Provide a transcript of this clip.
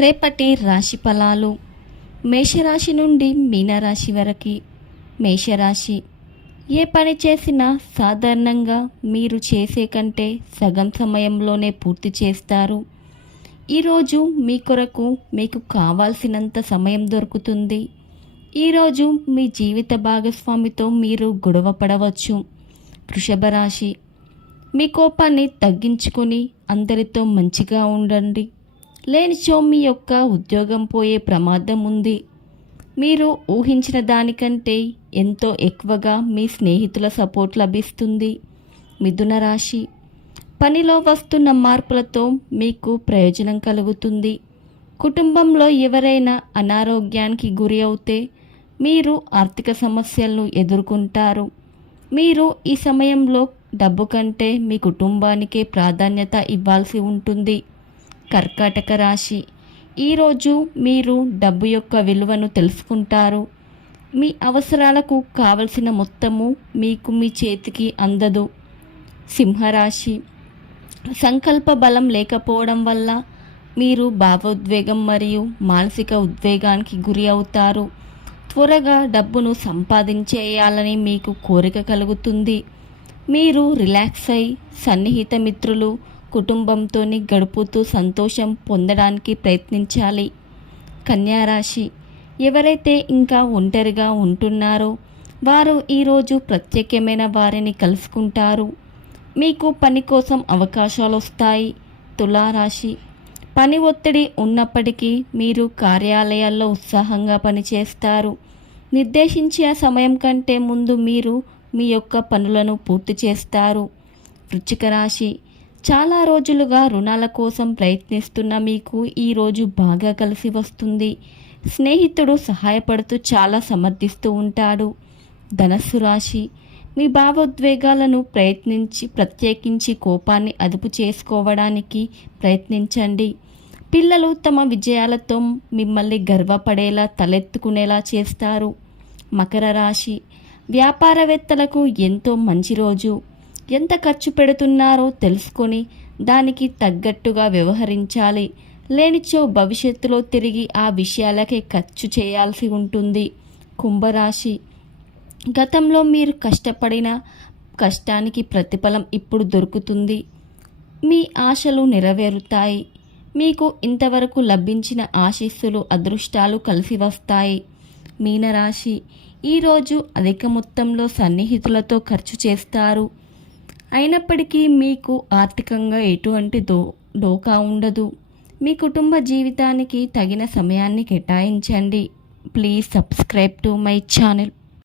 రేపటి రాశి ఫలాలు. మేషరాశి నుండి మీనరాశి వరకు. మేషరాశి, ఏ పని చేసినా సాధారణంగా మీరు చేసే కంటే సగం సమయంలోనే పూర్తి చేస్తారు. ఈరోజు మీ కొరకు మీకు కావాల్సినంత సమయం దొరుకుతుంది. ఈరోజు మీ జీవిత భాగస్వామితో మీరు గొడవ పడవచ్చు. వృషభ రాశి, మీ కోపాన్ని తగ్గించుకొని అందరితో మంచిగా ఉండండి. లేనిచో మీ యొక్క ఉద్యోగం పోయే ప్రమాదం ఉంది. మీరు ఊహించిన దానికంటే ఎంతో ఎక్కువగా మీ స్నేహితుల సపోర్ట్ లభిస్తుంది. మిథున రాశి, పనిలో వస్తున్న మార్పులతో మీకు ప్రయోజనం కలుగుతుంది. కుటుంబంలో ఎవరైనా అనారోగ్యానికి గురి అవుతే మీరు ఆర్థిక సమస్యలను ఎదుర్కొంటారు. మీరు ఈ సమయంలో డబ్బు కంటే మీ కుటుంబానికే ప్రాధాన్యత ఇవ్వాల్సి ఉంటుంది. కర్కాటక రాశి, ఈరోజు మీరు డబ్బు యొక్క విలువను తెలుసుకుంటారు. మీ అవసరాలకు కావలసిన మొత్తము మీకు మీ చేతికి అందదు. సింహరాశి, సంకల్ప బలం లేకపోవడం వల్ల మీరు భావోద్వేగం మరియు మానసిక ఉద్వేగానికి గురి అవుతారు. త్వరగా డబ్బును సంపాదించేయాలని మీకు కోరిక కలుగుతుంది. మీరు రిలాక్స్ అయి సన్నిహిత మిత్రులు కుటుంబంతో గడుపుతూ సంతోషం పొందడానికి ప్రయత్నించాలి. కన్యారాశి, ఎవరైతే ఇంకా ఒంటరిగా ఉంటున్నారో వారు ఈరోజు ప్రత్యేకమైన వారిని కలుసుకుంటారు. మీకు పని కోసం అవకాశాలు వస్తాయి. తులారాశి, పని ఒత్తిడి ఉన్నప్పటికీ మీరు కార్యాలయాల్లో ఉత్సాహంగా పనిచేస్తారు. నిర్దేశించిన సమయం కంటే ముందు మీరు మీ యొక్క పనులను పూర్తి చేస్తారు. వృశ్చిక రాశి, చాలా రోజులుగా రుణాల కోసం ప్రయత్నిస్తున్న మీకు ఈరోజు బాగా కలిసి వస్తుంది. స్నేహితుడు సహాయపడుతూ చాలా సమర్థిస్తూ ఉంటాడు. ధనస్సు రాశి, మీ భావోద్వేగాలను ప్రత్యేకించి కోపాన్ని అదుపు చేసుకోవడానికి ప్రయత్నించండి. పిల్లలు తమ విజయాలతో మిమ్మల్ని గర్వపడేలా తలెత్తుకునేలా చేస్తారు. మకర రాశి, వ్యాపారవేత్తలకు ఎంతో మంచి రోజు. ఎంత ఖర్చు పెడుతున్నారో తెలుసుకొని దానికి తగ్గట్టుగా వ్యవహరించాలి. లేనిచో భవిష్యత్తులో తిరిగి ఆ విషయాలకే ఖర్చు చేయాల్సి ఉంటుంది. కుంభరాశి, గతంలో మీరు కష్టపడిన కష్టానికి ప్రతిఫలం ఇప్పుడు దొరుకుతుంది. మీ ఆశలు నెరవేరుతాయి. మీకు ఇంతవరకు లభించిన ఆశీస్సులు అదృష్టాలు కలిసి వస్తాయి. మీనరాశి, ఈరోజు అధిక మొత్తంలో సన్నిహితులతో ఖర్చు చేస్తారు. అయినప్పటికీ మీకు ఆర్థికంగా ఎటువంటి డోకా ఉండదు. మీ కుటుంబ జీవితానికి తగిన సమయాన్ని కేటాయించండి. Please subscribe to my channel.